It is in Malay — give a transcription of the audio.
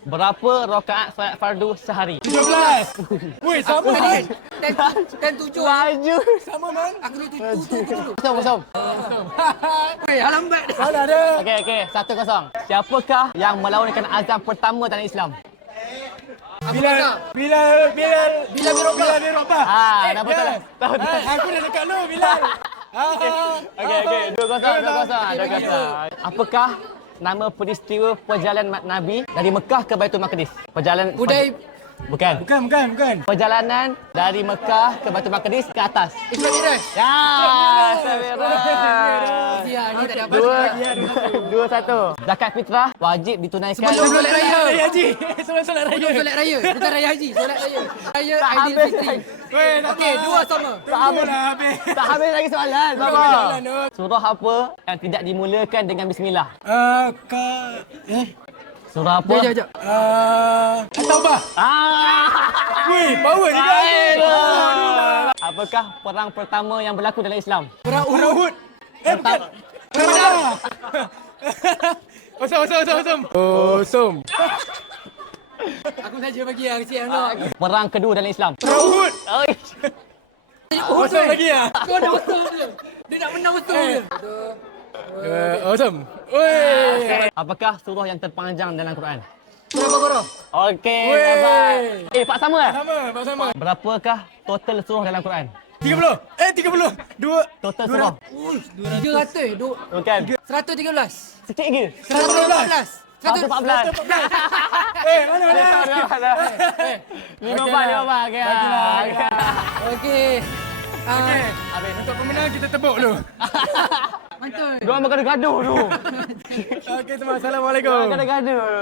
Berapa rakaat solat fardu sehari? 13. Weh, sama kan? Dan 7. Laju. Sama man. Aku ni tujuh dulu. Kosong. Weh, lambat dah. Salah dia. Okey. 1-0. Siapakah yang melaunkan azan pertama dalam Islam? Bilal Birobah. Dah betul. Tahu. Aku dah dekat lu, Bilal. Okey. 2-0. Apakah nama peristiwa perjalanan Nabi dari Mekah ke Baitul Maqdis? Bukan. Bukan. Perjalanan dari Mekah ke Baitul Maqdis ke atas. Islam Miraj. Ya, Sabira. Ya, ni tak ada apa. 2-1. Zakat fitrah wajib ditunaikan. Sebelum solat raya. Haji. Solat raya. Sebelum solat raya. Bukan raya haji, solat raya. Raya Tak habis Aidilfitri. lagi. Weh, Okey, 2 sama. Tak habis. habis. Tak habis lagi soalan. soalan, Sabar. Nur. Surah apa yang tidak dimulakan dengan bismillah? Surah apa? Jap. Taubah. Weh, power juga. Apakah perang pertama yang berlaku dalam Islam? Perang Uhud. Uhud. Bukan. Ramadan. Osum. Aku saja bagi yang siang tu. Perang kedua dalam Islam. Perang Uhud. Oi. Osum lagi ya. Kau dah betul je. Dia nak menang betul je. Osum. Weh. Apakah surah yang terpanjang dalam Quran? Surah Baqarah. Okey, Weh. dapat. Pak sama eh? Sama. Berapakah total surah dalam Quran? 30. 30. 2. Total surah. 300. Bukan. 113. Sikit lagi. 114. 114. Mana? 54. Okey. Okey. Habis. Untuk pemenang kita tepuk dulu. Mantul. Diorang bergaduh-gaduh tu. Okey, teman. Assalamualaikum. Gaduh-gaduh.